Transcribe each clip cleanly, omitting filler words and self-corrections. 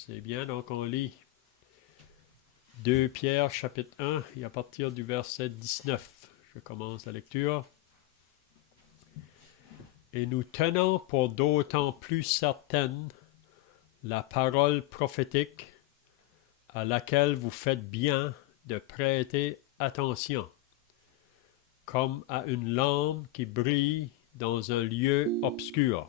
C'est bien, donc on lit 2 Pierre chapitre 1 et à partir du verset 19. Je commence la lecture. Et nous tenons pour d'autant plus certaine la parole prophétique à laquelle vous faites bien de prêter attention, comme à une lampe qui brille dans un lieu obscur,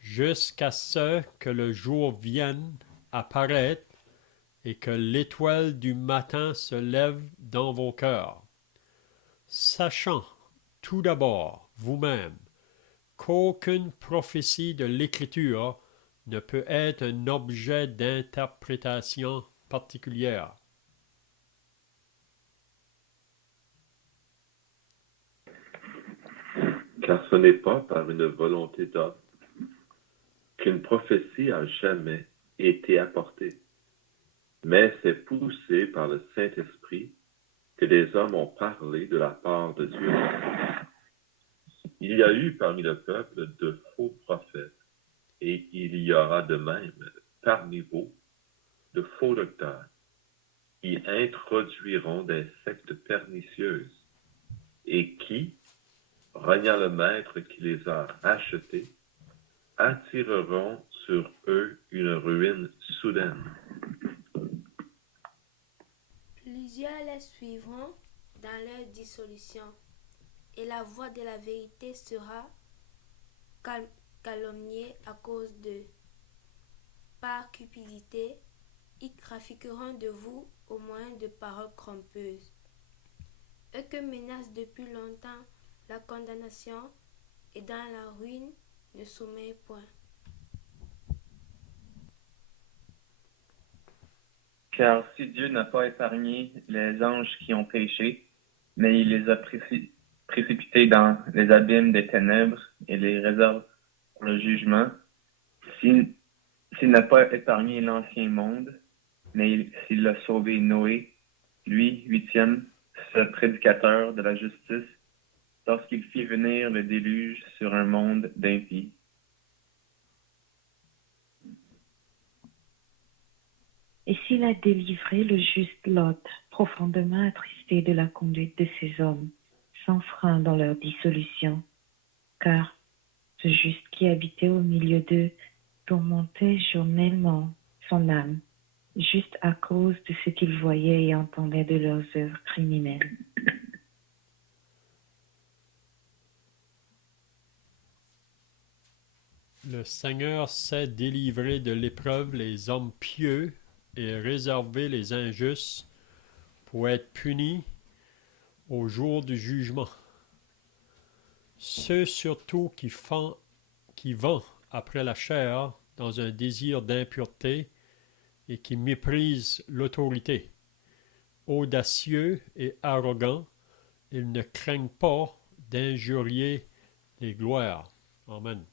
jusqu'à ce que le jour vienne apparaître et que l'étoile du matin se lève dans vos cœurs, sachant tout d'abord vous-même qu'aucune prophétie de l'Écriture ne peut être un objet d'interprétation particulière. Car ce n'est pas par une volonté d'homme qu'une prophétie a jamais été apportée, mais c'est poussé par le Saint-Esprit que les hommes ont parlé de la part de Dieu. Il y a eu parmi le peuple de faux prophètes, et il y aura de même parmi vous de faux docteurs qui introduiront des sectes pernicieuses et qui, reniant le maître qui les a rachetés, attireront sur eux une ruine soudaine. Plusieurs les suivront dans leur dissolution, et la voix de la vérité sera calomniée à cause d'eux. Par cupidité, ils trafiqueront de vous au moyen de paroles trompeuses. Eux que menace depuis longtemps la condamnation et dans la ruine ne sommeillent point. Car si Dieu n'a pas épargné les anges qui ont péché, mais il les a précipités dans les abîmes des ténèbres et les réserve pour le jugement, s'il n'a pas épargné l'ancien monde, mais s'il a sauvé Noé, lui, huitième, ce prédicateur de la justice, lorsqu'il fit venir le déluge sur un monde d'impies. Et s'il a délivré le juste Lot, profondément attristé de la conduite de ces hommes, sans frein dans leur dissolution, car ce juste qui habitait au milieu d'eux tourmentait journellement son âme, juste à cause de ce qu'il voyait et entendait de leurs œuvres criminelles. Le Seigneur sait délivrer de l'épreuve les hommes pieux et réserver les injustes pour être punis au jour du jugement. Ceux surtout qui vont après la chair dans un désir d'impureté et qui méprisent l'autorité. Audacieux et arrogants, ils ne craignent pas d'injurier les gloires. Amen.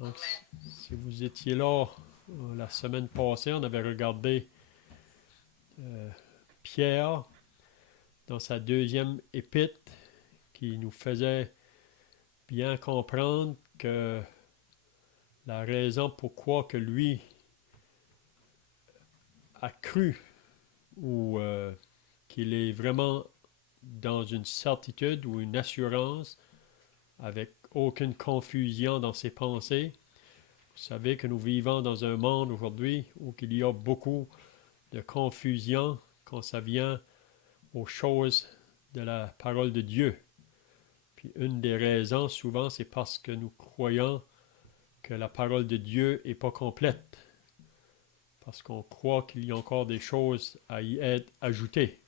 Donc, si vous étiez là la semaine passée, on avait regardé Pierre dans sa deuxième épître qui nous faisait bien comprendre que la raison pourquoi que lui a cru ou qu'il est vraiment dans une certitude ou une assurance avec aucune confusion dans ses pensées. Vous savez que nous vivons dans un monde aujourd'hui où il y a beaucoup de confusion quand ça vient aux choses de la parole de Dieu. Puis une des raisons, souvent, c'est parce que nous croyons que la parole de Dieu n'est pas complète. Parce qu'on croit qu'il y a encore des choses à y être ajoutées.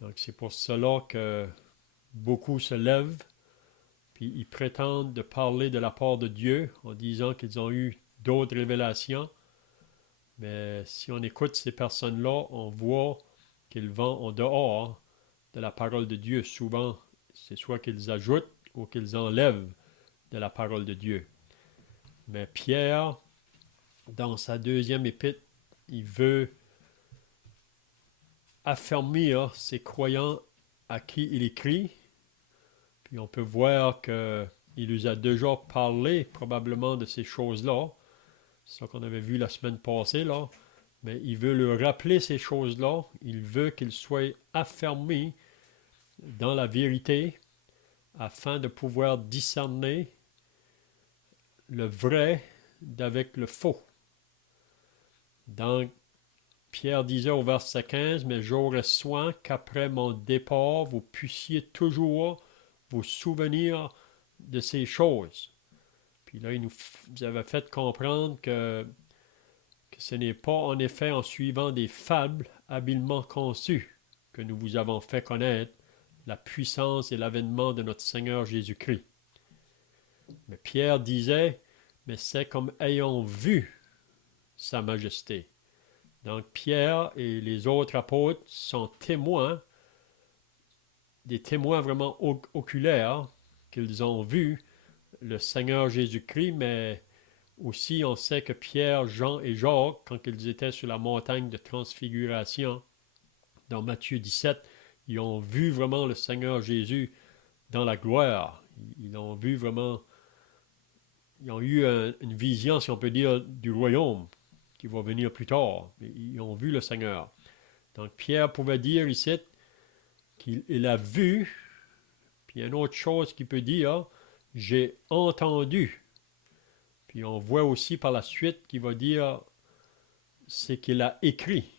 Donc c'est pour cela que beaucoup se lèvent, puis ils prétendent de parler de la part de Dieu en disant qu'ils ont eu d'autres révélations. Mais si on écoute ces personnes-là, on voit qu'ils vont en dehors de la parole de Dieu. Souvent, c'est soit qu'ils ajoutent ou qu'ils enlèvent de la parole de Dieu. Mais Pierre, dans sa deuxième épître, il veut affermir ses croyants à qui il écrit. Puis on peut voir qu'il nous a déjà parlé probablement de ces choses-là, C'est ça qu'on avait vu la semaine passée, là. Mais il veut leur rappeler ces choses-là. Il veut qu'ils soient affermis dans la vérité afin de pouvoir discerner le vrai d'avec le faux. Donc, Pierre disait au verset 15, « Mais j'aurai soin qu'après mon départ, vous puissiez toujours vous souvenir de ces choses. » Puis là, il nous avait fait comprendre que ce n'est pas en effet en suivant des fables habilement conçues que nous vous avons fait connaître la puissance et l'avènement de notre Seigneur Jésus-Christ. Mais Pierre disait, mais c'est comme ayant vu sa majesté. Donc Pierre et les autres apôtres sont témoins, des témoins vraiment oculaires qu'ils ont vu le Seigneur Jésus-Christ, mais aussi on sait que Pierre, Jean et Jacques, quand ils étaient sur la montagne de transfiguration, dans Matthieu 17, ils ont vu vraiment le Seigneur Jésus dans la gloire. Ils ont vu vraiment, ils ont eu une vision, si on peut dire, du royaume qui va venir plus tard. Ils ont vu le Seigneur. Donc Pierre pouvait dire ici qu'il a vu, puis il y a une autre chose qu'il peut dire, j'ai entendu. Puis on voit aussi par la suite qu'il va dire, c'est qu'il a écrit.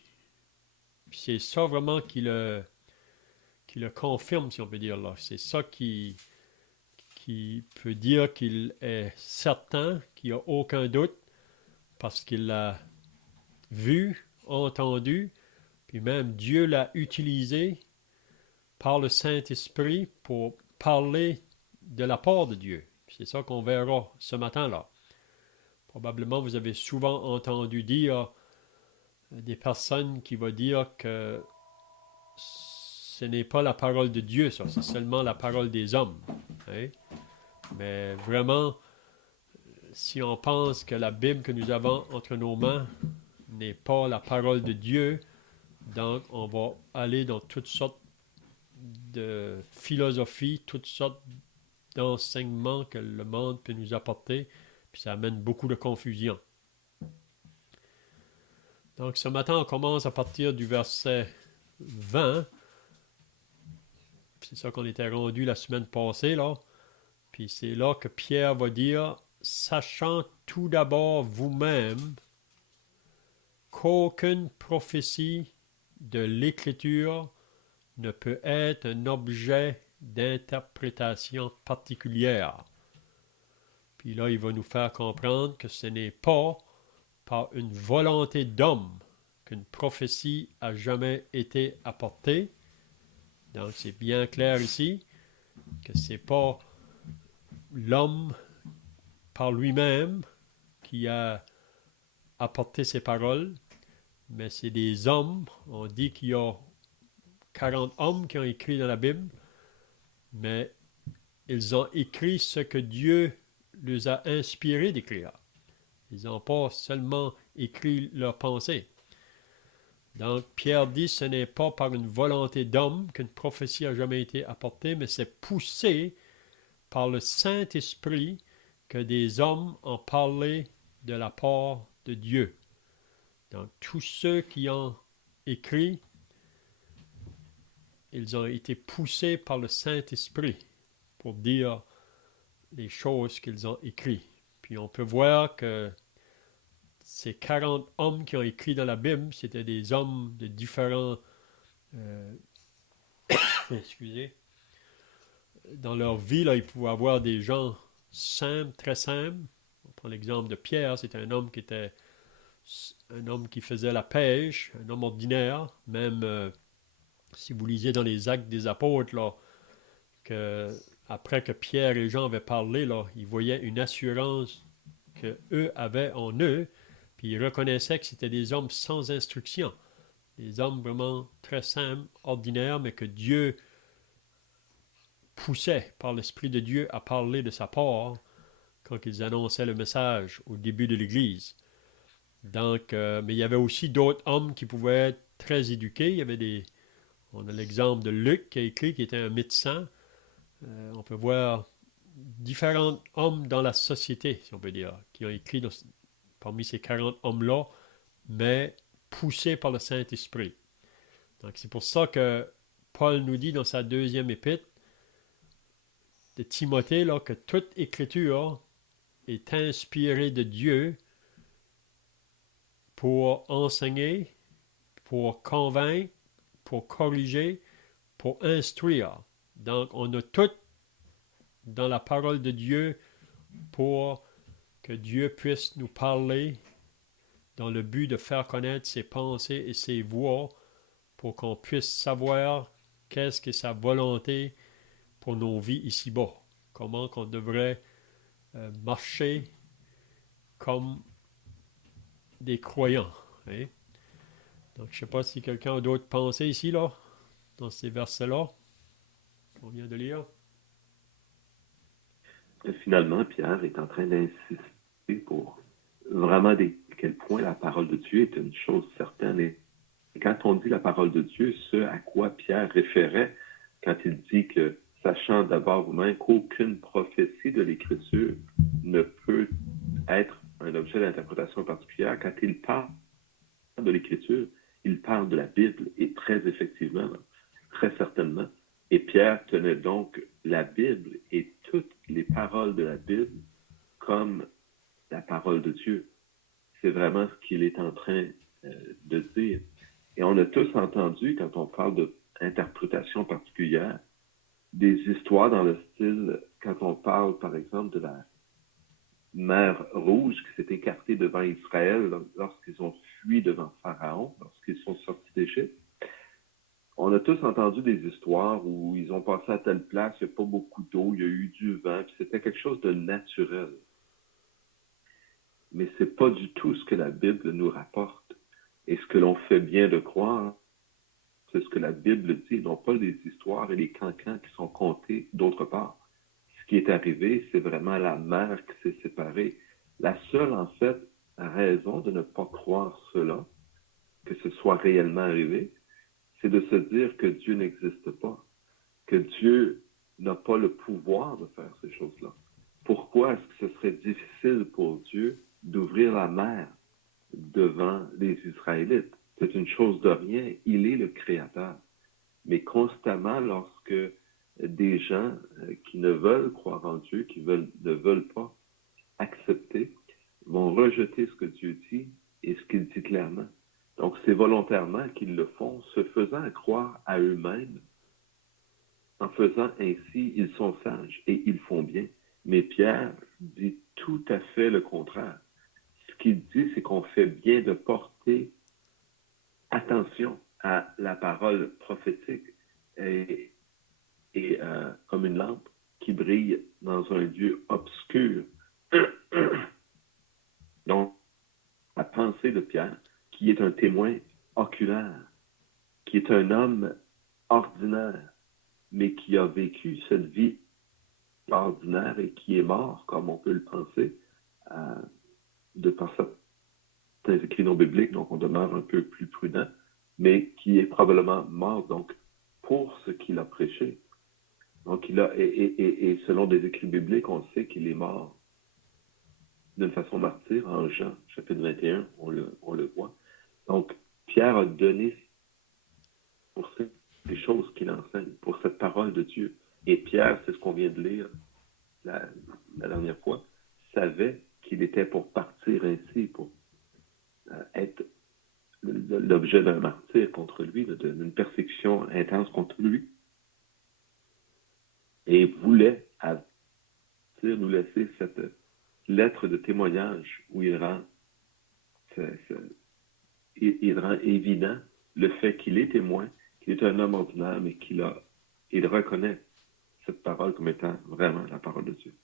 Puis c'est ça vraiment qui le confirme, si on peut dire là. C'est ça qui peut dire qu'il est certain, qu'il n'y a aucun doute, parce qu'il l'a vu, entendu, puis même Dieu l'a utilisé par le Saint-Esprit pour parler de la part de Dieu. C'est ça qu'on verra ce matin-là. Probablement, vous avez souvent entendu dire des personnes qui vont dire que ce n'est pas la parole de Dieu, ça, c'est seulement la parole des hommes. Hein? Mais vraiment, si on pense que la Bible que nous avons entre nos mains n'est pas la parole de Dieu, donc on va aller dans toutes sortes de philosophies, toutes sortes d'enseignements que le monde peut nous apporter, puis ça amène beaucoup de confusion. Donc ce matin, on commence à partir du verset 20. C'est ça qu'on était rendu la semaine passée, là. Puis c'est là que Pierre va dire, sachant tout d'abord vous-même qu'aucune prophétie de l'Écriture ne peut être un objet d'interprétation particulière. Puis là, il va nous faire comprendre que ce n'est pas par une volonté d'homme qu'une prophétie a jamais été apportée. Donc, c'est bien clair ici que ce n'est pas l'homme par lui-même qui a apporté ces paroles, mais c'est des hommes. On dit qu'il y a 40 hommes qui ont écrit dans la Bible, mais ils ont écrit ce que Dieu les a inspirés d'écrire. Ils n'ont pas seulement écrit leurs pensées. Donc, Pierre dit, ce n'est pas par une volonté d'homme qu'une prophétie n'a jamais été apportée, mais c'est poussé par le Saint-Esprit que des hommes ont parlé de la part de Dieu. Donc, tous ceux qui ont écrit, ils ont été poussés par le Saint-Esprit pour dire les choses qu'ils ont écrites. Puis on peut voir que ces 40 hommes qui ont écrit dans la Bible, c'était des hommes de différents... excusez. Dans leur vie, là, ils pouvaient avoir des gens simples, très simples. On prend l'exemple de Pierre, c'était un homme qui faisait la pêche, un homme ordinaire. Même si vous lisez dans les Actes des Apôtres, là, après que Pierre et Jean avaient parlé, là, ils voyaient une assurance qu'eux avaient en eux, puis ils reconnaissaient que c'était des hommes sans instruction, des hommes vraiment très simples, ordinaires, mais que Dieu poussait par l'Esprit de Dieu à parler de sa part quand ils annonçaient le message au début de l'Église. Donc, mais il y avait aussi d'autres hommes qui pouvaient être très éduqués. Il y avait on a l'exemple de Luc qui a écrit, qui était un médecin. On peut voir différents hommes dans la société, si on peut dire, qui ont écrit parmi ces 40 hommes-là, mais poussés par le Saint-Esprit. Donc c'est pour ça que Paul nous dit dans sa deuxième épître de Timothée là, que toute écriture est inspirée de Dieu pour enseigner, pour convaincre, pour corriger, pour instruire. Donc on a tout dans la parole de Dieu pour que Dieu puisse nous parler dans le but de faire connaître ses pensées et ses voies pour qu'on puisse savoir qu'est-ce que sa volonté pour nos vies ici-bas. Comment qu'on devrait marcher comme des croyants. Hein? Donc, je ne sais pas si quelqu'un a d'autres pensées ici, là, dans ces versets-là qu'on vient de lire. Finalement, Pierre est en train d'insister pour vraiment à quel point la parole de Dieu est une chose certaine. Et quand on dit la parole de Dieu, ce à quoi Pierre référait quand il dit que, sachant d'abord vous-même qu'aucune prophétie de l'Écriture ne peut être un objet d'interprétation particulière, quand il parle de l'Écriture, il parle de la Bible, et très effectivement, très certainement. Et Pierre tenait donc la Bible et toutes les paroles de la Bible comme la parole de Dieu. C'est vraiment ce qu'il est en train de dire. Et on a tous entendu, quand on parle d'interprétation particulière, des histoires dans le style, quand on parle, par exemple, de la mer Rouge qui s'est écartée devant Israël lorsqu'ils ont fui devant Pharaon, lorsqu'ils sont sortis d'Égypte. On a tous entendu des histoires où ils ont passé à telle place, il n'y a pas beaucoup d'eau, il y a eu du vent, puis c'était quelque chose de naturel. Mais ce n'est pas du tout ce que la Bible nous rapporte. Et ce que l'on fait bien de croire, c'est ce que la Bible dit, non pas les histoires et les cancans qui sont contés d'autre part. Ce qui est arrivé, c'est vraiment la mer qui s'est séparée. La seule, en fait, raison de ne pas croire cela, que ce soit réellement arrivé, c'est de se dire que Dieu n'existe pas, que Dieu n'a pas le pouvoir de faire ces choses-là. Pourquoi est-ce que ce serait difficile pour Dieu d'ouvrir la mer devant les Israélites? C'est une chose de rien. Il est le Créateur. Mais constamment, lorsque des gens qui ne veulent croire en Dieu, ne veulent pas accepter, vont rejeter ce que Dieu dit et ce qu'il dit clairement. Donc, c'est volontairement qu'ils le font, se faisant croire à eux-mêmes. En faisant ainsi, ils sont sages et ils font bien. Mais Pierre dit tout à fait le contraire. Ce qu'il dit, c'est qu'on fait bien de porter attention à la parole prophétique et comme une lampe qui brille dans un lieu obscur. Donc, la pensée de Pierre, qui est un témoin oculaire, qui est un homme ordinaire, mais qui a vécu cette vie ordinaire et qui est mort, comme on peut le penser, de par certains écrits non bibliques, donc on demeure un peu plus prudent, mais qui est probablement mort, donc, pour ce qu'il a prêché. Donc, et selon des écrits bibliques, on sait qu'il est mort d'une façon martyre, en Jean, chapitre 21, on le voit. Donc, Pierre a donné pour ces choses qu'il enseigne, pour cette parole de Dieu. Et Pierre, c'est ce qu'on vient de lire la dernière fois, savait qu'il était pour partir ainsi, pour être l'objet d'un martyre contre lui, d'une persécution intense contre lui. Et voulait nous laisser cette lettre de témoignage où il rend évident le fait qu'il est témoin, qu'il est un homme ordinaire, mais il reconnaît cette parole comme étant vraiment la parole de Dieu.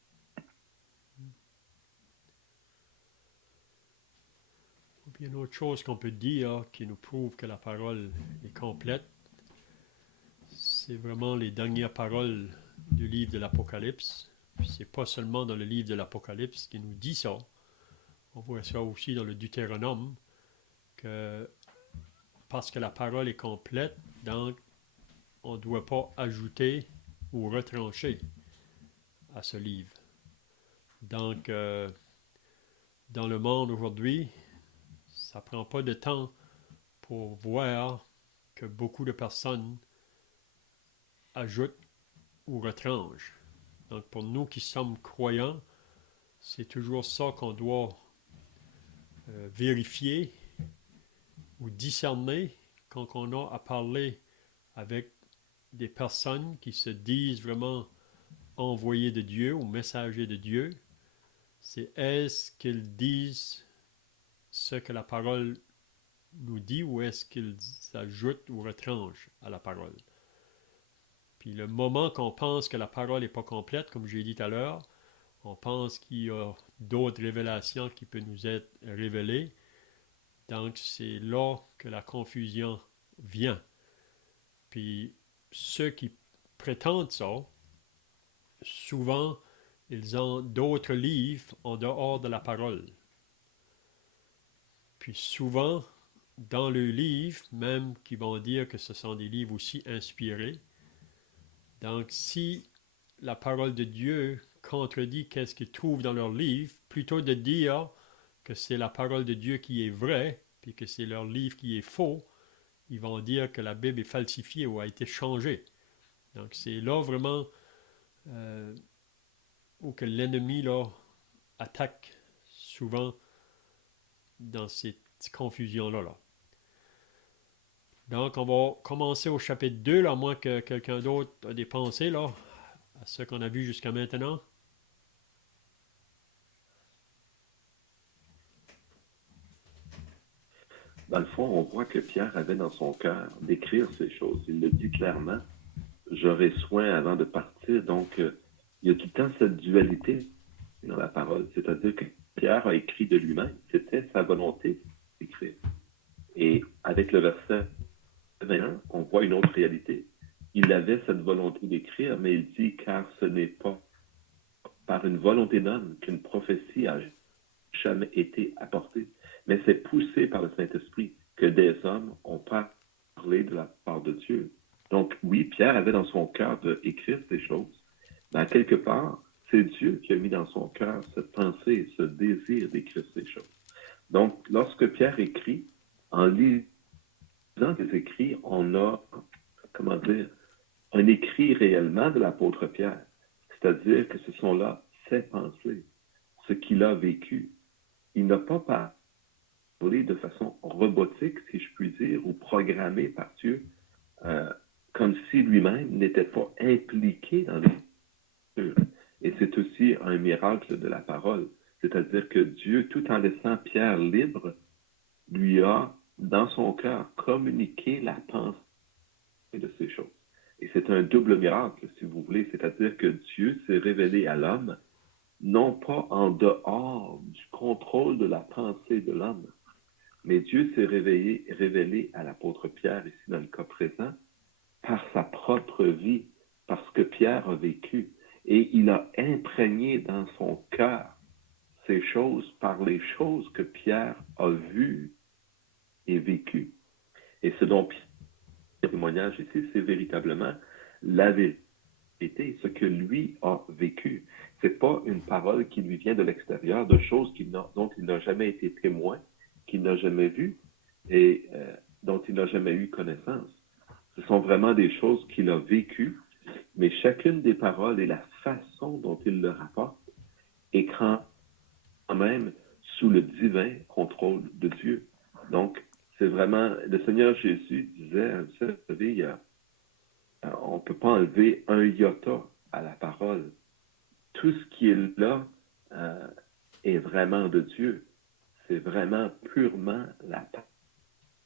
Il y a une autre chose qu'on peut dire qui nous prouve que la parole est complète. C'est vraiment les dernières paroles du livre de l'Apocalypse. Puis c'est pas seulement dans le livre de l'Apocalypse qui nous dit ça. On voit ça aussi dans le Deutéronome, que parce que la parole est complète, donc on ne doit pas ajouter ou retrancher à ce livre. Donc, dans le monde aujourd'hui, ça ne prend pas de temps pour voir que beaucoup de personnes ajoutent ou retrangent. Donc pour nous qui sommes croyants, c'est toujours ça qu'on doit vérifier ou discerner quand on a à parler avec des personnes qui se disent vraiment envoyés de Dieu ou messagers de Dieu. C'est est-ce qu'ils disent ce que la parole nous dit ou est-ce qu'ils ajoutent ou retrangent à la parole. Puis le moment qu'on pense que la parole n'est pas complète, comme j'ai dit tout à l'heure, on pense qu'il y a d'autres révélations qui peuvent nous être révélées. Donc c'est là que la confusion vient. Puis ceux qui prétendent ça, souvent, ils ont d'autres livres en dehors de la parole. Puis souvent, dans le livre, même qui vont dire que ce sont des livres aussi inspirés. Donc, si la parole de Dieu contredit qu'est-ce qu'ils trouvent dans leur livre, plutôt de dire que c'est la parole de Dieu qui est vraie, puis que c'est leur livre qui est faux, ils vont dire que la Bible est falsifiée ou a été changée. Donc, c'est là vraiment où que l'ennemi là, attaque souvent dans cette confusion-là. Là. Donc, on va commencer au chapitre 2, là, à moins que quelqu'un d'autre ait des pensées là, à ce qu'on a vu jusqu'à maintenant. Dans le fond, on voit que Pierre avait dans son cœur d'écrire ces choses. Il le dit clairement, j'aurai soin avant de partir. Donc, il y a tout le temps cette dualité dans la parole. C'est-à-dire que Pierre a écrit de lui-même. C'était sa volonté d'écrire. Et avec le verset 21, on voit une autre réalité. Il avait cette volonté d'écrire, mais il dit, car ce n'est pas par une volonté d'homme qu'une prophétie a jamais été apportée, mais c'est poussé par le Saint-Esprit que des hommes ont parlé de la part de Dieu. Donc oui, Pierre avait dans son cœur d'écrire ces choses, mais quelque part, c'est Dieu qui a mis dans son cœur cette pensée, ce désir d'écrire ces choses. Donc, lorsque Pierre écrit, en lisant les écrits, on a, comment dire, un écrit réellement de l'apôtre Pierre. C'est-à-dire que ce sont là ses pensées, ce qu'il a vécu. Il n'a pas parlé de façon robotique, si je puis dire, ou programmée par Dieu, comme si lui-même n'était pas impliqué dans l'écriture. Et c'est aussi un miracle de la parole. C'est-à-dire que Dieu, tout en laissant Pierre libre, lui a, dans son cœur, communiqué la pensée de ces choses. Et c'est un double miracle, si vous voulez. C'est-à-dire que Dieu s'est révélé à l'homme, non pas en dehors du contrôle de la pensée de l'homme, mais Dieu s'est révélé à l'apôtre Pierre, ici dans le cas présent, par sa propre vie, parce que Pierre a vécu. Et il a imprégné dans son cœur ces choses par les choses que Pierre a vues et vécues. Et ce dont Pierre témoignage ici, c'est véritablement la vérité, ce que lui a vécu. Ce n'est pas une parole qui lui vient de l'extérieur, de choses dont il n'a jamais été témoin, qu'il n'a jamais vues et dont il n'a jamais eu connaissance. Ce sont vraiment des choses qu'il a vécues, mais chacune des paroles et la façon dont il le rapporte est quand même sous le divin contrôle de Dieu. Donc, c'est vraiment, le Seigneur Jésus disait, vous savez, on ne peut pas enlever un iota à la parole. Tout ce qui est là est vraiment de Dieu. C'est vraiment purement la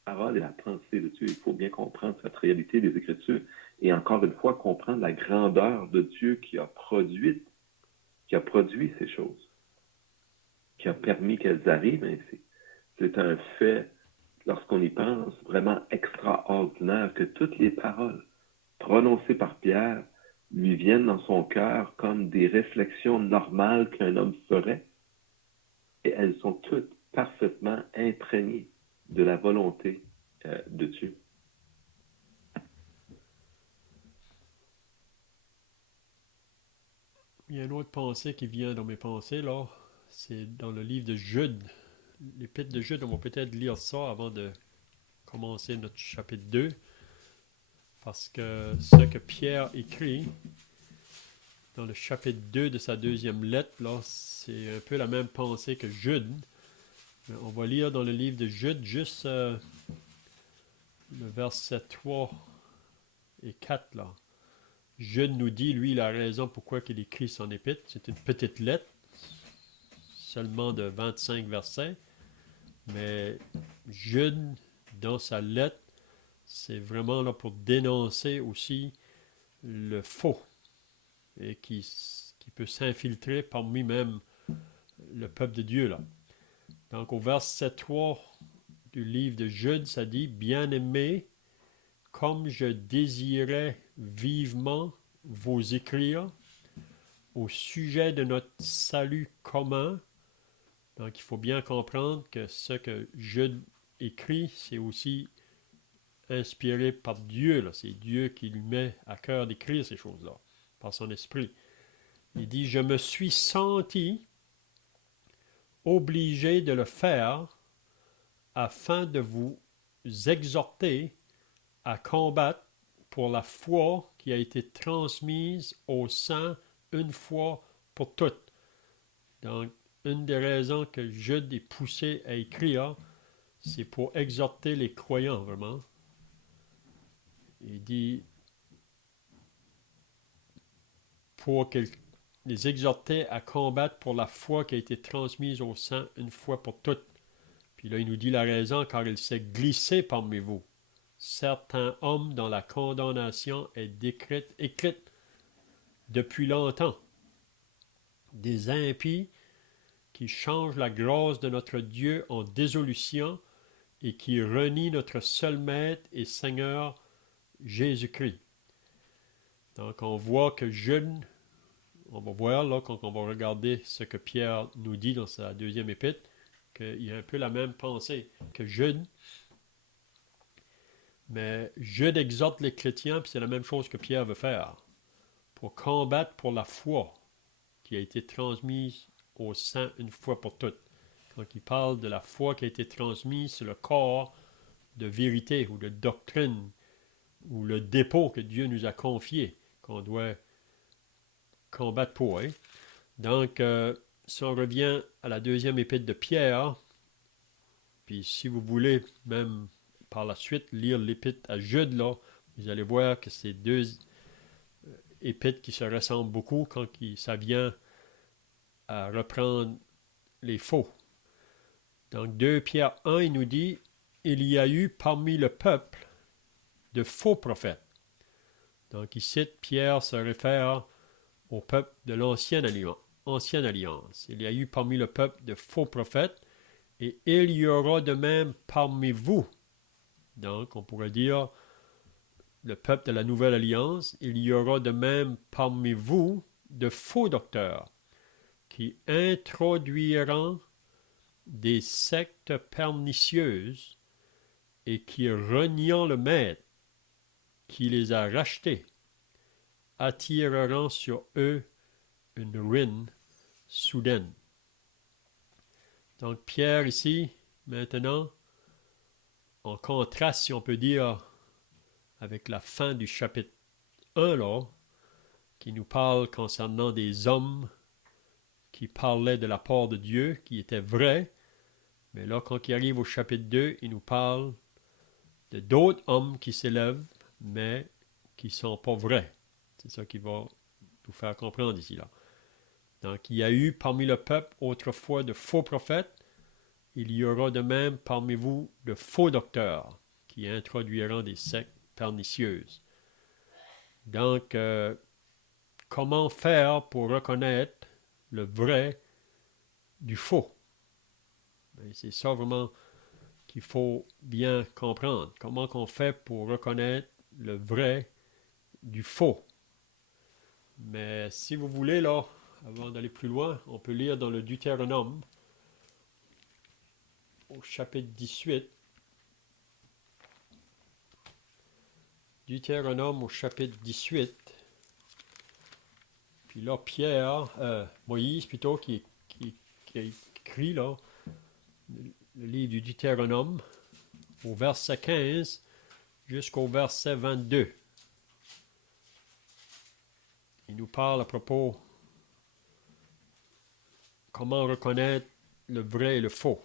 parole et la pensée de Dieu. Il faut bien comprendre cette réalité des Écritures et encore une fois comprendre la grandeur de Dieu qui a produit ces choses, qui a permis qu'elles arrivent ainsi. C'est un fait, lorsqu'on y pense, vraiment extraordinaire que toutes les paroles prononcées par Pierre lui viennent dans son cœur comme des réflexions normales qu'un homme ferait, et elles sont toutes parfaitement imprégnées de la volonté de Dieu. Il y a une autre pensée qui vient dans mes pensées, là. c'est dans le livre de Jude. L'épître de Jude, on va peut-être lire ça avant de commencer notre chapitre 2. Parce que ce que Pierre écrit dans le chapitre 2 de sa deuxième lettre, là, c'est un peu la même pensée que Jude. On va lire dans le livre de Jude juste le verset 3 et 4. Là. Jude nous dit, lui, la raison pourquoi il écrit son épître. C'est une petite lettre, seulement de 25 versets. Mais Jude, dans sa lettre, c'est vraiment là pour dénoncer aussi le faux et qui peut s'infiltrer parmi même le peuple de Dieu. Là. Donc au verset 3 du livre de Jude, ça dit « Bien-aimés, comme je désirais vivement vous écrire au sujet de notre salut commun. » Donc il faut bien comprendre que ce que Jude écrit, c'est aussi inspiré par Dieu. Là. C'est Dieu qui lui met à cœur d'écrire ces choses-là, par son esprit. Il dit « Je me suis senti obligé de le faire afin de vous exhorter à combattre pour la foi qui a été transmise aux saints une fois pour toutes. » Donc, une des raisons que Jude est poussé à écrire, c'est pour exhorter les croyants, vraiment. Il dit, pour les exhorter à combattre pour la foi qui a été transmise aux saints une fois pour toutes. Puis là, il nous dit la raison, car il s'est glissé parmi vous. Certains hommes dont la condamnation est écrite depuis longtemps. Des impies qui changent la grâce de notre Dieu en dissolution et qui renient notre seul Maître et Seigneur Jésus-Christ. Donc on voit que Jude, on va voir là, quand on va regarder ce que Pierre nous dit dans sa deuxième épître, qu'il y a un peu la même pensée que Jude. Mais Jude exhorte les chrétiens, puis c'est la même chose que Pierre veut faire, pour combattre pour la foi qui a été transmise aux saints une fois pour toutes. Quand il parle de la foi qui a été transmise, c'est le corps de vérité ou de doctrine ou le dépôt que Dieu nous a confié, qu'on doit combattre pour. Hein? Donc, si on revient à la deuxième épître de Pierre, puis si vous voulez même par la suite lire l'épître à Jude, là, vous allez voir que c'est deux épîtres qui se ressemblent beaucoup quand ça vient à reprendre les faux. Donc 2 Pierre 1, il nous dit « Il y a eu parmi le peuple de faux prophètes. » Donc ici, Pierre se réfère au peuple de l'Ancienne Alliance. Il y a eu parmi le peuple de faux prophètes, et il y aura de même parmi vous. Donc on pourrait dire le peuple de la Nouvelle Alliance, il y aura de même parmi vous de faux docteurs qui introduiront des sectes pernicieuses et qui, reniant le Maître qui les a rachetés, attireront sur eux une ruine soudaine. Donc Pierre ici, maintenant, en contraste, si on peut dire, avec la fin du chapitre 1, là, qui nous parle concernant des hommes qui parlaient de la part de Dieu, qui étaient vrais. Mais là, quand il arrive au chapitre 2, il nous parle de d'autres hommes qui s'élèvent, mais qui ne sont pas vrais. C'est ça qu'il va nous faire comprendre ici. Là. Donc, il y a eu parmi le peuple autrefois de faux prophètes. Il y aura de même parmi vous de faux docteurs qui introduiront des sectes pernicieuses. Donc, comment faire pour reconnaître le vrai du faux? Et c'est ça vraiment qu'il faut bien comprendre. Comment qu'on fait pour reconnaître le vrai du faux? Mais si vous voulez, là, avant d'aller plus loin, on peut lire dans le Deutéronome, au chapitre 18. Deutéronome au chapitre 18. Puis là, Moïse plutôt, qui qui a écrit là, le livre du Deutéronome, au verset 15 jusqu'au verset 22. Il nous parle à propos comment reconnaître le vrai et le faux.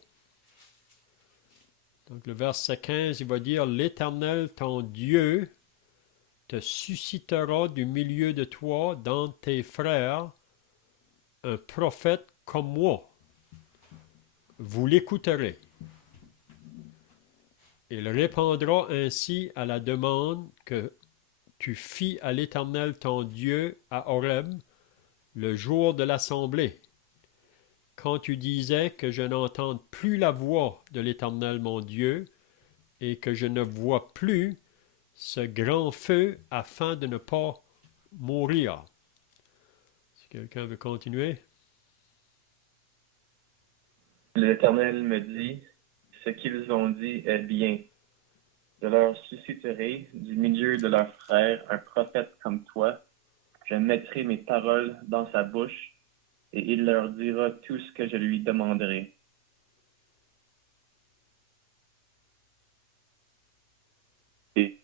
Donc le verset 15, il va dire, l'Éternel, ton Dieu, te suscitera du milieu de toi, dans tes frères, un prophète comme moi. Vous l'écouterez. Il répondra ainsi à la demande que tu fis à l'Éternel ton Dieu à Horeb, le jour de l'assemblée, quand tu disais que je n'entende plus la voix de l'Éternel mon Dieu, et que je ne vois plus ce grand feu afin de ne pas mourir. Si quelqu'un veut continuer. L'Éternel me dit, ce qu'ils ont dit est bien. Je leur susciterai du milieu de leurs frères un prophète comme toi. Je mettrai mes paroles dans sa bouche et il leur dira tout ce que je lui demanderai. Et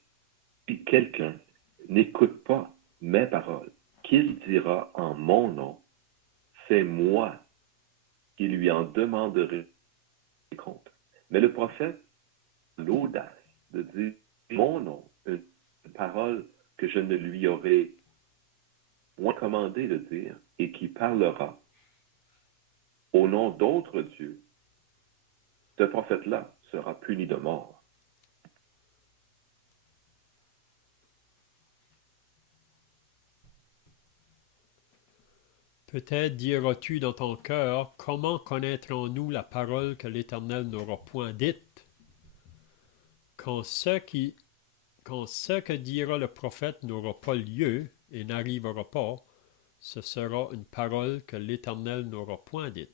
si quelqu'un n'écoute pas mes paroles, qu'il dira en mon nom, c'est moi qui lui en demanderai compte. Mais le prophète a l'audace de dire mon nom, une parole que je ne lui aurais point commandé de dire, et qui parlera au nom d'autres dieux. Ce prophète-là sera puni de mort. Peut-être diras-tu dans ton cœur, comment connaîtrons-nous la parole que l'Éternel n'aura point dite? Quand ce que dira le prophète n'aura pas lieu et n'arrivera pas, ce sera une parole que l'Éternel n'aura point dite.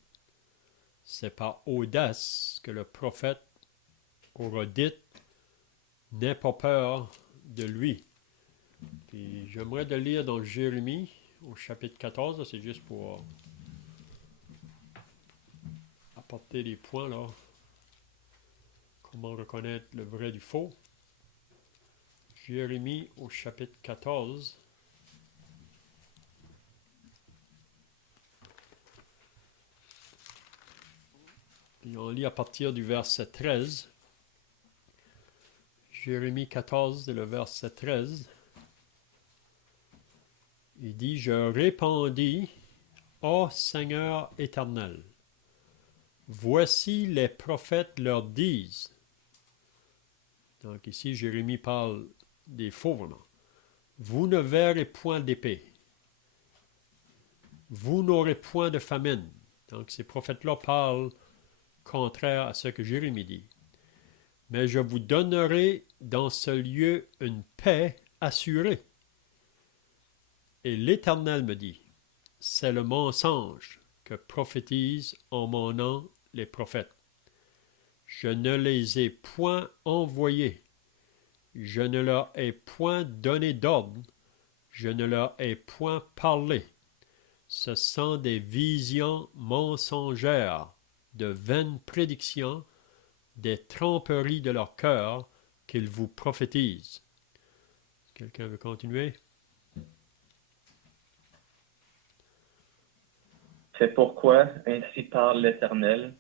C'est par audace que le prophète aura dite, n'aie pas peur de lui. Puis j'aimerais de lire dans Jérémie, au chapitre 14, là, c'est juste pour apporter des points là. Comment reconnaître le vrai du faux. Jérémie au chapitre 14. Et on lit à partir du verset 13. Jérémie 14, le verset 13. Il dit, je répondis, ô Seigneur éternel, voici les prophètes leur disent. Donc ici, Jérémie parle des faux vraiment. Vous ne verrez point d'épée. Vous n'aurez point de famine. Donc ces prophètes-là parlent contraire à ce que Jérémie dit. Mais je vous donnerai dans ce lieu une paix assurée. Et l'Éternel me dit, c'est le mensonge que prophétisent en mon nom les prophètes. Je ne les ai point envoyés. Je ne leur ai point donné d'ordre. Je ne leur ai point parlé. Ce sont des visions mensongères, de vaines prédictions, des tromperies de leur cœur qu'ils vous prophétisent. Quelqu'un veut continuer? C'est pourquoi, ainsi parle l'Éternel,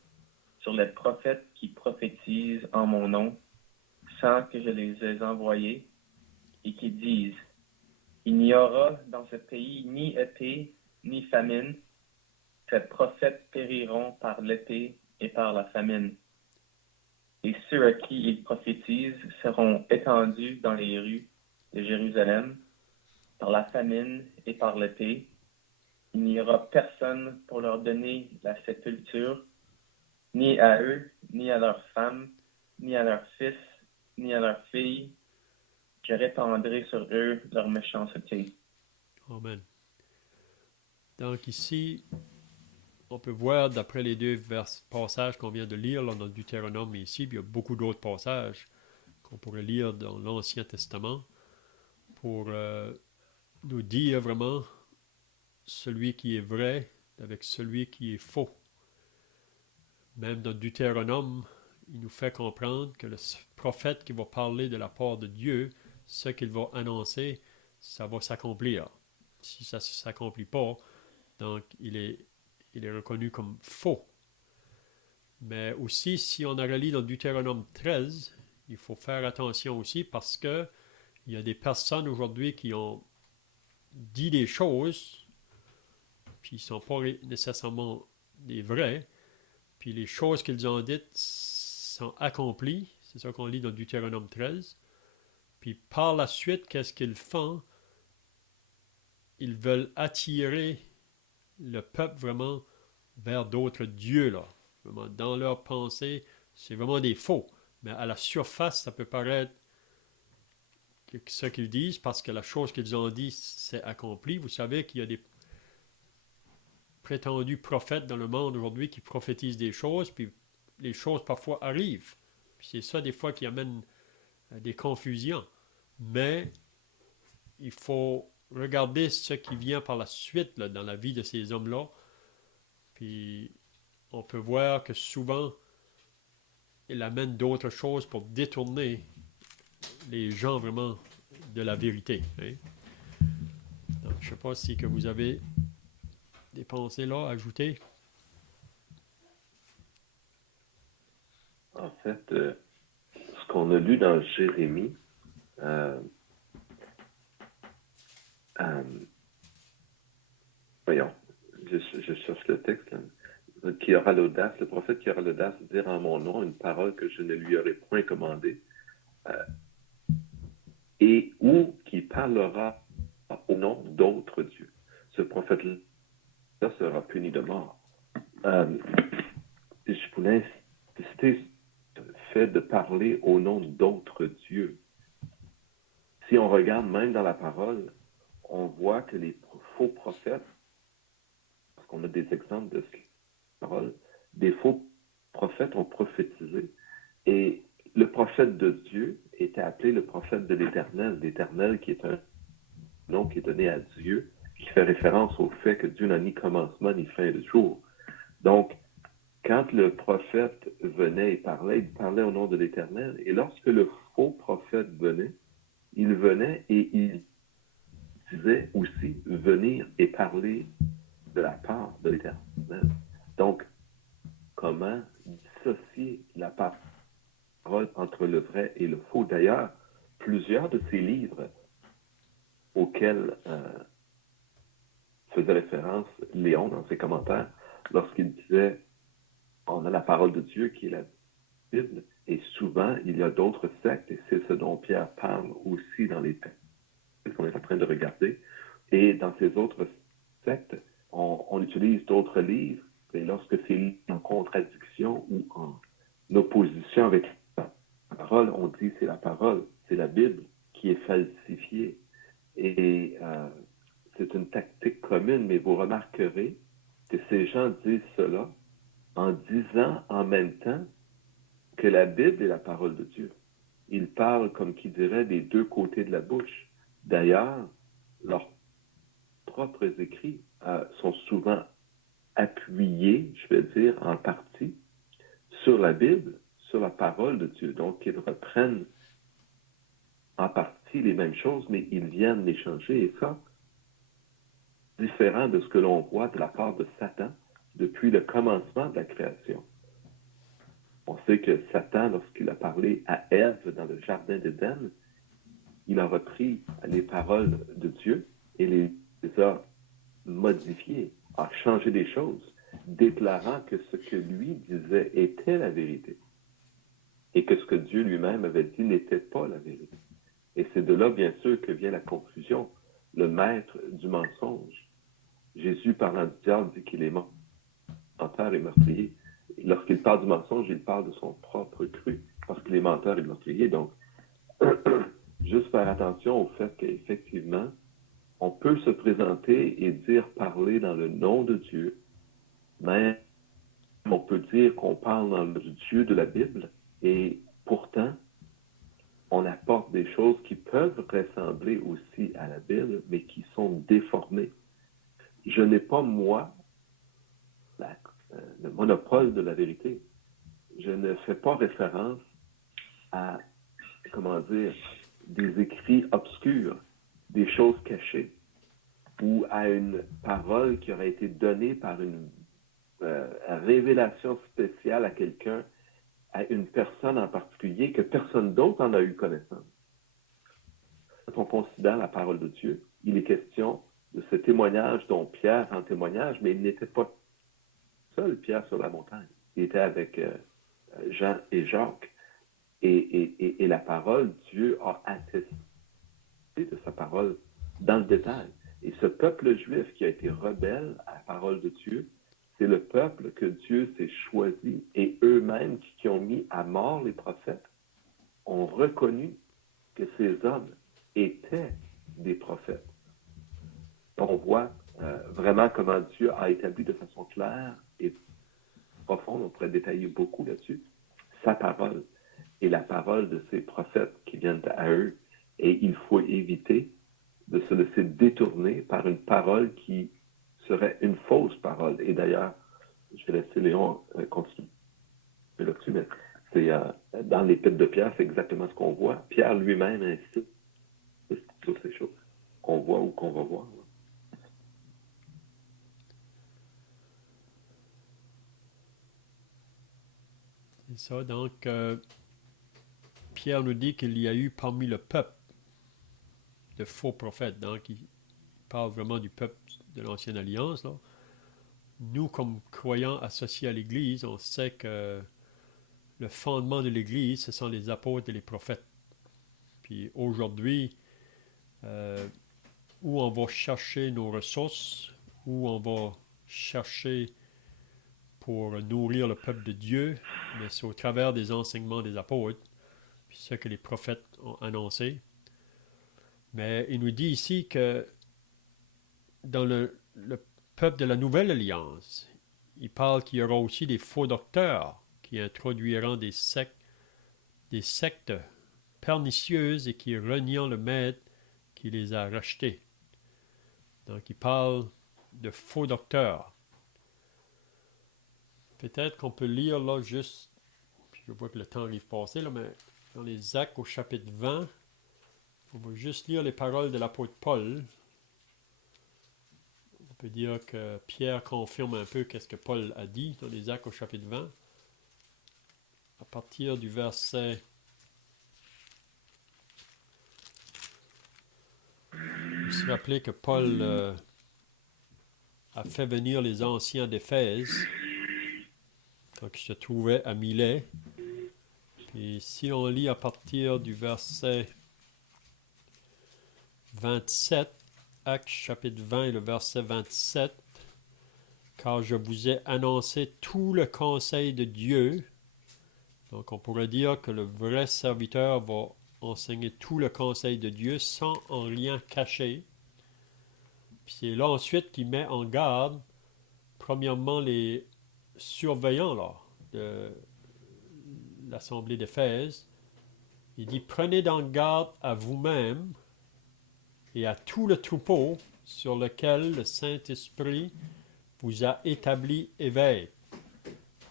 sur les prophètes qui prophétisent en mon nom, sans que je les ai envoyés, et qui disent, il n'y aura dans ce pays ni épée, ni famine. Ces prophètes périront par l'épée et par la famine. Et ceux à qui ils prophétisent seront étendus dans les rues de Jérusalem par la famine et par l'épée. Il n'y aura personne pour leur donner la sépulture, ni à eux, ni à leurs femmes, ni à leurs fils, ni à leurs filles. Je répandrai sur eux leur méchanceté. Amen. Donc ici, on peut voir d'après les deux passages qu'on vient de lire là, dans le Deutéronome et ici, puis il y a beaucoup d'autres passages qu'on pourrait lire dans l'Ancien Testament pour nous dire vraiment celui qui est vrai avec celui qui est faux. Même dans Deutéronome, il nous fait comprendre que le prophète qui va parler de la part de Dieu, ce qu'il va annoncer, ça va s'accomplir. Si ça ne s'accomplit pas, donc il est reconnu comme faux. Mais aussi, si on a relis dans Deutéronome 13, il faut faire attention aussi parce que il y a des personnes aujourd'hui qui ont dit des choses, puis qui ne sont pas nécessairement des vraies, puis les choses qu'ils ont dites sont accomplies. C'est ça qu'on lit dans Deutéronome 13. Puis par la suite, qu'est-ce qu'ils font? Ils veulent attirer le peuple vraiment vers d'autres dieux, là. Vraiment, dans leur pensée, c'est vraiment des faux. Mais à la surface, ça peut paraître que ce qu'ils disent, parce que la chose qu'ils ont dit, c'est accompli. Vous savez qu'il y a des prétendus prophètes dans le monde aujourd'hui qui prophétisent des choses, puis les choses parfois arrivent. Puis c'est ça des fois qui amène des confusions. Mais il faut regarder ce qui vient par la suite là, dans la vie de ces hommes-là. Puis on peut voir que souvent, il amène d'autres choses pour détourner les gens vraiment de la vérité. Hein? Donc, je ne sais pas si que vous avez des pensées là à ajouter. En fait, ce qu'on a lu dans Jérémie, voyons, je cherche le texte, là. Qui aura l'audace, le prophète qui aura l'audace de dire en mon nom une parole que je ne lui aurai point commandée, et ou qui parlera au nom d'autres dieux. Ce prophète-là sera puni de mort. Je voulais insister sur le fait de parler au nom d'autres dieux. Si on regarde même dans la parole, on voit que les faux prophètes, parce qu'on a des exemples de parole, des faux prophètes ont prophétisé. Et le prophète de Dieu était appelé le prophète de l'Éternel. L'Éternel qui est un nom qui est donné à Dieu, qui fait référence au fait que Dieu n'a ni commencement ni fin de jour. Donc, quand le prophète venait et parlait, il parlait au nom de l'Éternel. Et lorsque le faux prophète venait, il venait et il disait aussi venir et parler de la part de l'Éternel. Donc, comment dissocier la parole entre le vrai et le faux? D'ailleurs, plusieurs de ces livres auxquels faisait référence Léon dans ses commentaires, lorsqu'il disait on a la parole de Dieu qui est la Bible, et souvent il y a d'autres sectes, et c'est ce dont Pierre parle aussi dans les textes qu'on est en train de regarder. Et dans ces autres sectes, on utilise d'autres livres, et lorsque c'est livres en contradiction ou en opposition avec la parole, on dit c'est la parole, c'est la Bible qui est falsifiée. Et c'est une tactique commune, mais vous remarquerez que ces gens disent cela en disant en même temps que la Bible est la parole de Dieu. Ils parlent, comme qui dirait, des deux côtés de la bouche. D'ailleurs, leurs propres écrits sont souvent appuyés, je vais dire, en partie, sur la Bible, sur la parole de Dieu. Donc, ils reprennent en partie les mêmes choses, mais ils viennent les changer. Et ça, différent de ce que l'on voit de la part de Satan depuis le commencement de la création. On sait que Satan, lorsqu'il a parlé à Ève dans le jardin d'Éden, il a repris les paroles de Dieu et les a modifiées, a changé des choses, déclarant que ce que lui disait était la vérité et que ce que Dieu lui-même avait dit n'était pas la vérité. Et c'est de là, bien sûr, que vient la confusion, le maître du mensonge. Jésus, parlant du diable, dit qu'il est menteur et meurtrier. Lorsqu'il parle du mensonge, il parle de son propre cru, parce qu'il est menteur et meurtrier. Donc, juste faire attention au fait qu'effectivement, on peut se présenter et dire parler dans le nom de Dieu, mais on peut dire qu'on parle dans le Dieu de la Bible, et pourtant, on apporte des choses qui peuvent ressembler aussi à la Bible, mais qui sont déformées. Je n'ai pas, moi, le monopole de la vérité. Je ne fais pas référence à, comment dire, des écrits obscurs, des choses cachées, ou à une parole qui aurait été donnée par une révélation spéciale à quelqu'un, à une personne en particulier, que personne d'autre en a eu connaissance. Quand on considère la parole de Dieu, il est question de ce témoignage dont Pierre rend témoignage, mais il n'était pas seul, Pierre, sur la montagne. Il était avec Jean et Jacques. Et la parole, Dieu a attesté de sa parole dans le détail. Et ce peuple juif qui a été rebelle à la parole de Dieu, c'est le peuple que Dieu s'est choisi. Et eux-mêmes qui ont mis à mort les prophètes ont reconnu que ces hommes étaient des prophètes. On voit vraiment comment Dieu a établi de façon claire et profonde, on pourrait détailler beaucoup là-dessus, sa parole et la parole de ces prophètes qui viennent à eux. Et il faut éviter de se laisser détourner par une parole qui serait une fausse parole. Et d'ailleurs, je vais laisser Léon continuer là-dessus, mais c'est, dans l'épître de Pierre, c'est exactement ce qu'on voit. Pierre lui-même insiste sur ces choses qu'on voit ou qu'on va voir. C'est ça, donc Pierre nous dit qu'il y a eu parmi le peuple de faux prophètes, donc il parle vraiment du peuple de l'Ancienne Alliance. Là. Nous, comme croyants associés à l'Église, on sait que le fondement de l'Église, ce sont les apôtres et les prophètes. Puis aujourd'hui, où on va chercher nos ressources, où on va chercher pour nourrir le peuple de Dieu, mais c'est au travers des enseignements des apôtres, puis ce que les prophètes ont annoncé. Mais il nous dit ici que dans le peuple de la Nouvelle Alliance, il parle qu'il y aura aussi des faux docteurs qui introduiront des sectes pernicieuses et qui renient le maître qui les a rachetés. Donc il parle de faux docteurs. Peut-être qu'on peut lire là juste, puis je vois que le temps arrive passé, là, mais dans les Actes au chapitre 20, on va juste lire les paroles de l'apôtre Paul. On peut dire que Pierre confirme un peu qu'est-ce que Paul a dit dans les Actes au chapitre 20. À partir du verset... Il se rappelait que Paul a fait venir les anciens d'Éphèse quand ils se trouvaient à Milet. Et si on lit à partir du verset 27, Actes chapitre 20 et le verset 27, car je vous ai annoncé tout le conseil de Dieu. Donc on pourrait dire que le vrai serviteur va enseigner tout le conseil de Dieu sans en rien cacher. Puis c'est là ensuite qu'il met en garde, premièrement, les surveillants là, de l'Assemblée d'Éphèse. Il dit, prenez donc garde à vous-même et à tout le troupeau sur lequel le Saint-Esprit vous a établi évêque.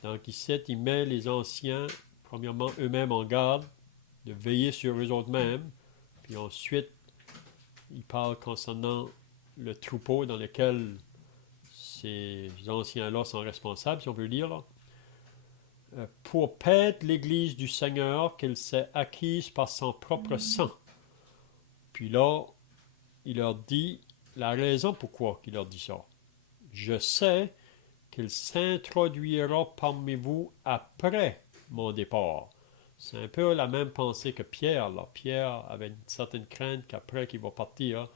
Donc ici, il met les anciens, premièrement, eux-mêmes en garde, de veiller sur eux autres-mêmes, puis ensuite, il parle concernant le troupeau dans lequel ces anciens-là sont responsables, si on veut dire, là, pour paître l'Église du Seigneur qu'il s'est acquise par son propre sang. Puis là, il leur dit la raison pourquoi il leur dit ça. Je sais qu'il s'introduira parmi vous après mon départ. C'est un peu la même pensée que Pierre. Là. Pierre avait une certaine crainte qu'après qu'il va partir,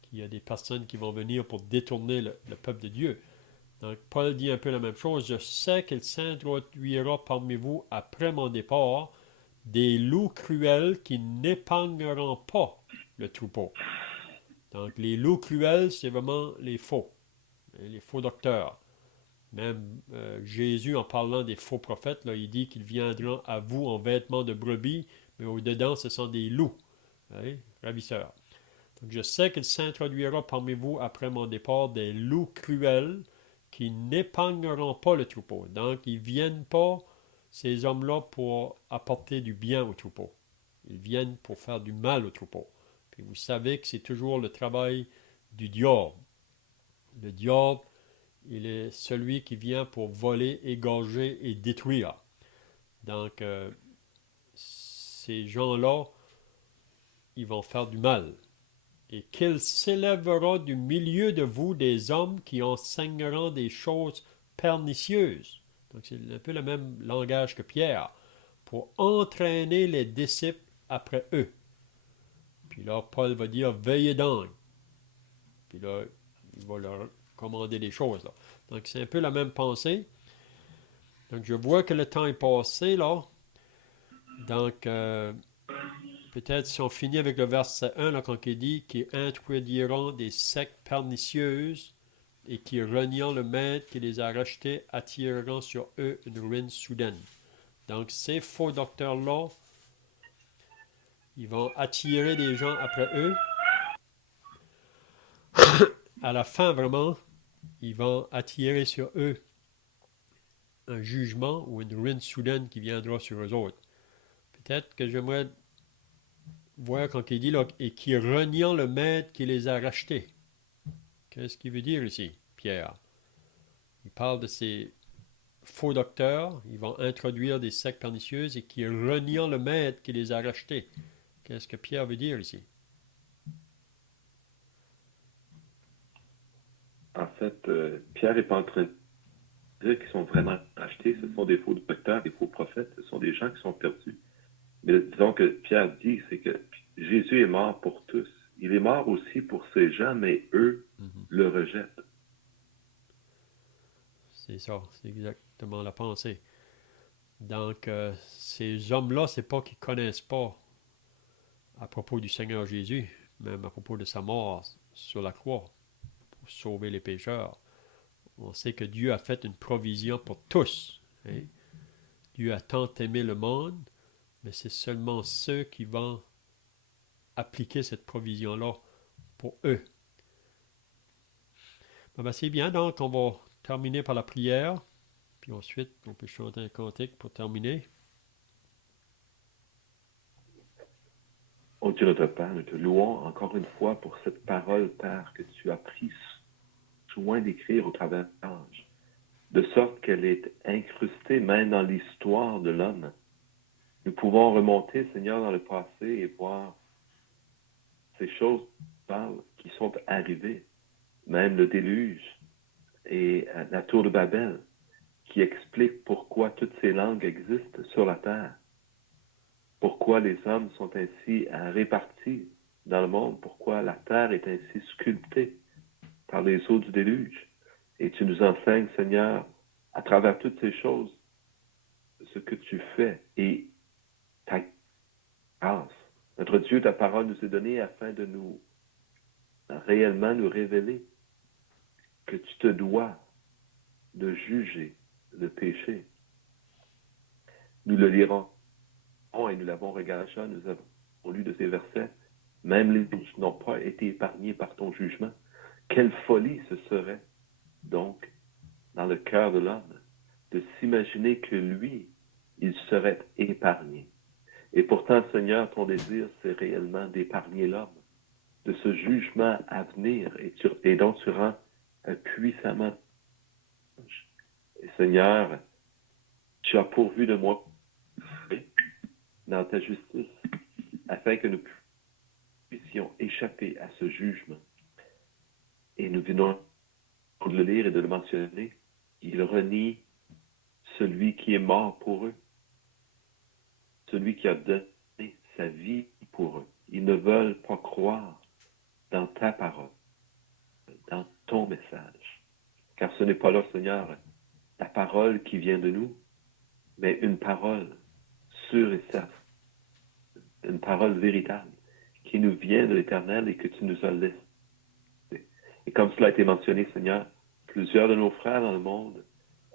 qu'il y a des personnes qui vont venir pour détourner le peuple de Dieu. Donc Paul dit un peu la même chose. Je sais qu'il s'introduira parmi vous après mon départ des loups cruels qui n'épargneront pas le troupeau. Donc les loups cruels, c'est vraiment les faux docteurs. Même Jésus, en parlant des faux prophètes, là, il dit qu'ils viendront à vous en vêtements de brebis, mais au-dedans, ce sont des loups, ravisseurs. Donc, je sais qu'il s'introduira parmi vous après mon départ des loups cruels qui n'épargneront pas le troupeau. Donc, ils ne viennent pas, ces hommes-là, pour apporter du bien au troupeau. Ils viennent pour faire du mal au troupeau. Puis vous savez que c'est toujours le travail du diable. Le diable, il est celui qui vient pour voler, égorger et détruire. Donc, ces gens-là, ils vont faire du mal. Et qu'il s'élèvera du milieu de vous des hommes qui enseigneront des choses pernicieuses. Donc, c'est un peu le même langage que Pierre, pour entraîner les disciples après eux. Puis là, Paul va dire, veillez donc. Puis là, il va leur commander des choses. Là. Donc, c'est un peu la même pensée. Donc, je vois que le temps est passé, là. Donc, peut-être si on finit avec le verset 1, là, quand il dit qu'ils introduiront des sectes pernicieuses et qui, reniant le maître qui les a rachetés, attireront sur eux une ruine soudaine. Donc, ces faux docteurs-là, ils vont attirer des gens après eux. À la fin, vraiment, ils vont attirer sur eux un jugement ou une ruine soudaine qui viendra sur eux autres. Peut-être que j'aimerais voir quand il dit là, et qui reniant le maître qui les a rachetés. Qu'est-ce qu'il veut dire ici, Pierre? Il parle de ces faux docteurs, ils vont introduire des sectes pernicieuses et qui reniant le maître qui les a rachetés. Qu'est-ce que Pierre veut dire ici? En fait, Pierre n'est pas en train de dire qu'ils sont vraiment achetés. Ce sont des faux docteurs, des faux prophètes. Ce sont des gens qui sont perdus. Mais disons que Pierre dit, c'est que Jésus est mort pour tous. Il est mort aussi pour ces gens, mais eux le rejettent. C'est ça, c'est exactement la pensée. Donc, ces hommes-là, c'est pas qu'ils connaissent pas à propos du Seigneur Jésus, même à propos de sa mort sur la croix pour sauver les pécheurs. On sait que Dieu a fait une provision pour tous. Hein? Dieu a tant aimé le monde, mais c'est seulement ceux qui vont appliquer cette provision-là pour eux. Ben, c'est bien, donc on va terminer par la prière, puis ensuite on peut chanter un cantique pour terminer. Ô Dieu notre Père, nous te louons encore une fois pour cette parole, Père, que tu as pris soin d'écrire au travers des anges, de sorte qu'elle est incrustée même dans l'histoire de l'homme. Nous pouvons remonter, Seigneur, dans le passé et voir ces choses qui sont arrivées, même le déluge et la tour de Babel, qui expliquent pourquoi toutes ces langues existent sur la terre, pourquoi les hommes sont ainsi répartis dans le monde, pourquoi la terre est ainsi sculptée par les eaux du déluge. Et tu nous enseignes, Seigneur, à travers toutes ces choses, ce que tu fais et ta grâce. Notre Dieu, ta parole nous est donnée afin de nous réellement nous révéler que tu te dois de juger le péché. Nous le lirons et nous l'avons regardé, nous avons lu de ces versets. Même les juges n'ont pas été épargnés par ton jugement. Quelle folie ce serait donc dans le cœur de l'homme de s'imaginer que lui, il serait épargné. Et pourtant, Seigneur, ton désir, c'est réellement d'épargner l'homme de ce jugement à venir et dont tu rends puissamment. Et Seigneur, tu as pourvu de moi dans ta justice afin que nous puissions échapper à ce jugement. Et nous venons de le lire et de le mentionner. Il renie celui qui est mort pour eux, celui qui a donné sa vie pour eux. Ils ne veulent pas croire dans ta parole, dans ton message. Car ce n'est pas là, Seigneur, la parole qui vient de nous, mais une parole sûre et certaine, une parole véritable qui nous vient de l'Éternel et que tu nous as laissé. Et comme cela a été mentionné, Seigneur, plusieurs de nos frères dans le monde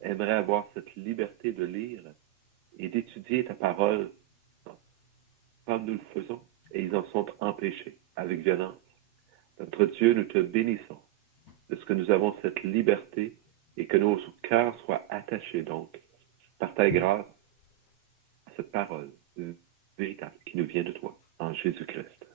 aimeraient avoir cette liberté de lire et d'étudier ta parole comme nous le faisons, et ils en sont empêchés avec violence. Notre Dieu, nous te bénissons de ce que nous avons cette liberté et que nos cœurs soient attachés donc par ta grâce à cette parole véritable qui nous vient de toi, en Jésus-Christ.